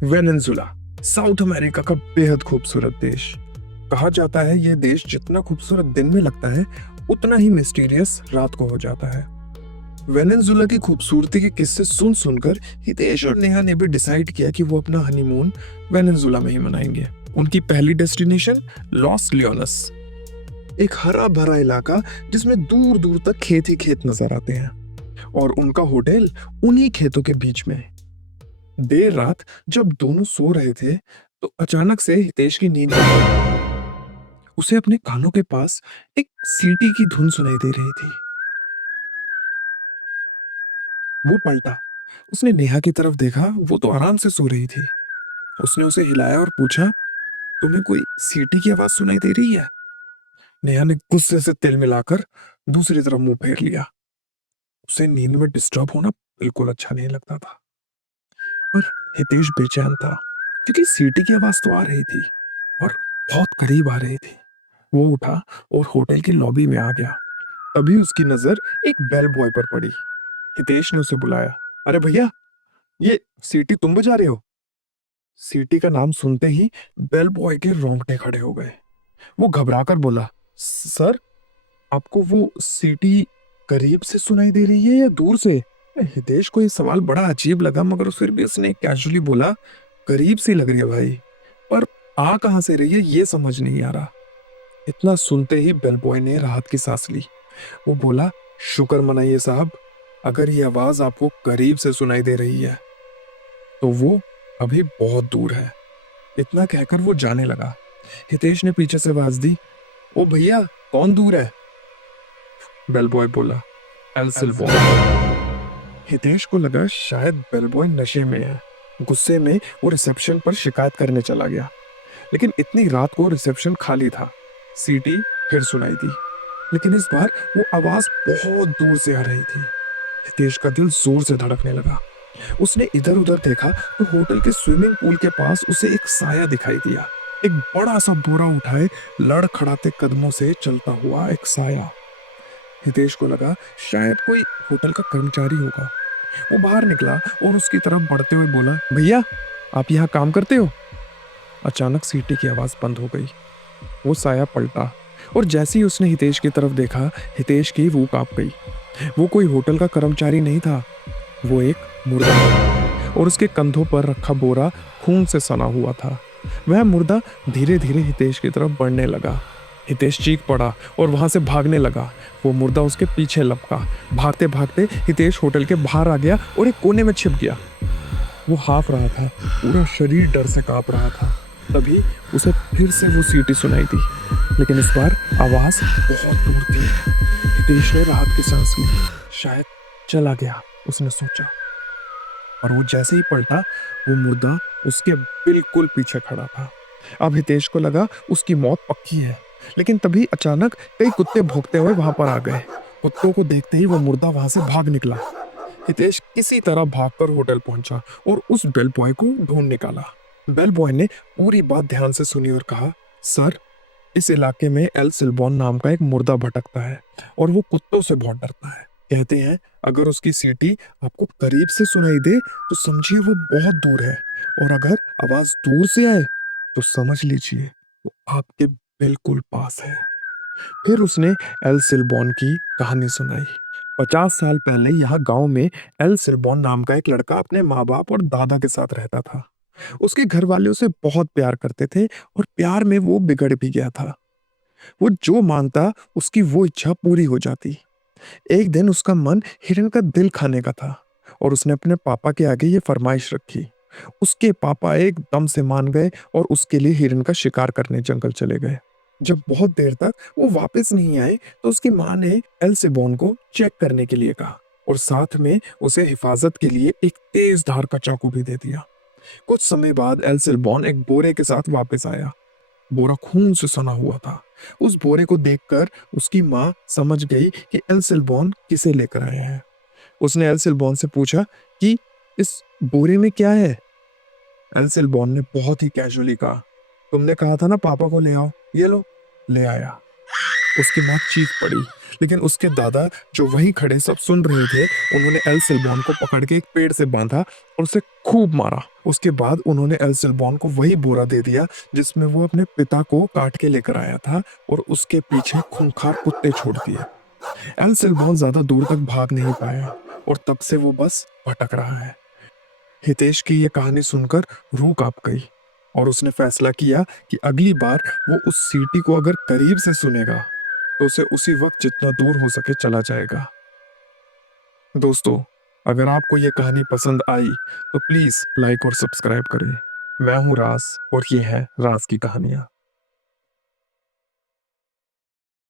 Venezuela south America का बेहद खूबसूरत देश। कहा जाता है यह देश जितना खूबसूरत दिन में लगता है उतना ही मिस्टीरियस रात को हो जाता है। वेनेजुला की खूबसूरती के किस्से सुन सुनकर हितेश और नेहा ने भी डिसाइड किया कि वो अपना हनीमून वेनेजुला में ही मनाएंगे। उनकी पहली डेस्टिनेशन लॉस लियोनस, एक हरा भरा इलाका जिसमें दूर दूर तक खेत ही खेत नजर आते हैं, और उनका होटल उन्हीं खेतों के बीच में। देर रात जब दोनों सो रहे थे तो अचानक से हितेश की नींद खुली। उसे अपने कानों के पास एक सीटी की धुन सुनाई दे रही थी। वो पलटा, उसने नेहा की तरफ देखा, वो तो आराम से सो रही थी। उसने उसे हिलाया और पूछा, तुम्हें कोई सीटी की आवाज सुनाई दे रही है? नेहा ने गुस्से से तिल मिलाकर दूसरी तरफ मुंह फेर लिया। उसे नींद में डिस्टर्ब होना बिल्कुल अच्छा नहीं लगता था, पर हितेश बेचैन था क्योंकि सीटी की आवाज तो आ रही थी और बहुत करीब आ रही थी। वो उठा और होटल की लॉबी में आ गया। तभी उसकी नजर एक बेल बॉय पर पड़ी। हितेश ने उसे बुलाया, अरे भैया, ये सीटी तुम बजा रहे हो? सीटी का नाम सुनते ही बेल बॉय के रोंगटे खड़े हो गए। वो घबराकर बोला, सर, आपको वो सीटी करीब से सुनाई दे रही है या दूर से? हितेश को ये सवाल बड़ा अजीब लगा, मगर फिर भी उसने कैजुअली बोला, करीब से लग रही है भाई, पर आ कहां से रही है ये समझ नहीं आ रहा। इतना सुनते ही बेल बॉय ने राहत की सांस ली। वो बोला, शुक्र मनाइए साहब, अगर ये आवाज आपको करीब से सुनाई दे रही है तो वो अभी बहुत दूर है। इतना कहकर वो जाने लगा। हितेश ने पीछे से आवाज दी, ओ भैया, कौन दूर है? बेल बॉय बोला, एल सिल्वोन। हितेश को लगा शायद बेल बॉय नशे में है। गुस्से में वो रिसेप्शन पर शिकायत करने चला गया, लेकिन इतनी रात को रिसेप्शन खाली था। सीटी फिर सुनाई दी, लेकिन इस बार वो आवाज बहुत दूर से आ रही थी। हितेश का दिल जोर से धड़कने लगा। उसने इधर उधर देखा तो होटल के स्विमिंग पूल के पास उसे एक साया दिखाई दिया। एक बड़ा सा बोरा उठाए लड़खड़ाते कदमों से चलता हुआ एक साया। हितेश को लगा शायद कोई होटल का कर्मचारी होगा। वो बाहर निकला और उसकी तरफ बढ़ते हुए बोला, भैया, आप यहाँ काम करते हो? अचानक सीटी की आवाज बंद हो गई। वो साया पलटा और जैसे ही उसने हितेश की तरफ देखा, हितेश की रूह कांप गई। वो कोई होटल का कर्मचारी नहीं था, वो एक मुर्दा था, और उसके कंधों पर रखा बोरा खून से सना हुआ था। वह मुर्दा धीरे धीरे हितेश की तरफ बढ़ने लगा। हितेश चीख पड़ा और वहां से भागने लगा। वो मुर्दा उसके पीछे लपका। भागते भागते हितेश होटल के बाहर आ गया और एक कोने में छिप गया। वो हाफ रहा था, पूरा शरीर डर से कांप रहा था। तभी उसे फिर से वो सीटी सुनाई दी, लेकिन इस बार आवाज बहुत दूर थी। हितेश ने राहत की सांस ली। शायद चला गया, उसने सोचा, और वो जैसे ही पलटा, वो मुर्दा उसके बिल्कुल पीछे खड़ा था। अब हितेश को लगा उसकी मौत पक्की है, लेकिन तभी अचानक कई कुत्ते भौंकते हुए वहां पर आ गए। कुत्तों को देखते ही वो मुर्दा वहां से भाग निकला। हितेश किसी तरह भागकर होटल पहुंचा और उस बेल बॉय को ढूंढ निकाला। बेल बॉय ने पूरी बात ध्यान से सुनी और कहा, सर, इस इलाके में एल सिल्बॉन नाम का एक मुर्दा भटकता है और वो कुत्तों से बहुत डरता है। कहते हैं अगर उसकी सीटी आपको करीब से सुनाई दे तो समझिए वो बहुत दूर है, और अगर आवाज दूर से आए तो समझ लीजिए वो आपके बिल्कुल पास है। फिर उसने एल सिल्बॉन की कहानी सुनाई। 50 साल पहले यहाँ गांव में एल सिल्बॉन नाम का एक लड़का अपने माँ बाप और दादा के साथ रहता था। उसके घर वाले उसे बहुत प्यार करते थे और प्यार में वो बिगड़ भी गया था। वो जो मांगता उसकी वो इच्छा पूरी हो जाती। एक दिन उसका मन हिरन का दिल खाने का था और उसने अपने पापा के आगे ये फरमाइश रखी। उसके पापा एकदम से मान गए और उसके लिए हिरन का शिकार करने जंगल चले गए। जब बहुत देर तक वो वापस नहीं आए तो उसकी माँ ने एल सेबोन को चेक करने के लिए कहा और साथ में उसे हिफाजत के लिए एक तेज धार का चाकू भी दे दिया। कुछ समय बाद एल सेबोन एक बोरे के साथ वापस आया। बोरा खून से सना हुआ था। उस बोरे को देखकर उसकी माँ समझ गई कि एल सेल्बॉन किसे लेकर आए हैं। उसने एल सेल्बॉन से पूछा कि इस बोरे में क्या है। एल सेल्बॉन ने बहुत ही कैजुअली कहा, तुमने कहा था ना पापा को ले आओ, ये लो। ले आया। उसकी माँ चीख पड़ी, लेकिन उसके दादा जो वहीं खड़े सब सुन रहे थे, उन्होंने एल सिल्बॉन को पकड़ के एक पेड़ से बांधा और उसे खूब मारा। उसके बाद उन्होंने एल सिल्बॉन को वही बोरा दे दिया जिसमें वो अपने पिता को काट के लेकर आया था और उसके पीछे खूंखार कुत्ते छोड़ दिए। एल सिल्बॉन ज्यादा दूर तक भाग नहीं पाया और तब से वो बस भटक रहा है। हितेश की ये कहानी सुनकर रूह कांप गई और उसने फैसला किया कि अगली बार वो उस सीटी को अगर करीब से सुनेगा तो उसे उसी वक्त जितना दूर हो सके चला जाएगा। दोस्तों, अगर आपको ये कहानी पसंद आई तो प्लीज लाइक और सब्सक्राइब करें। मैं हूँ रास और ये है रास की कहानियां।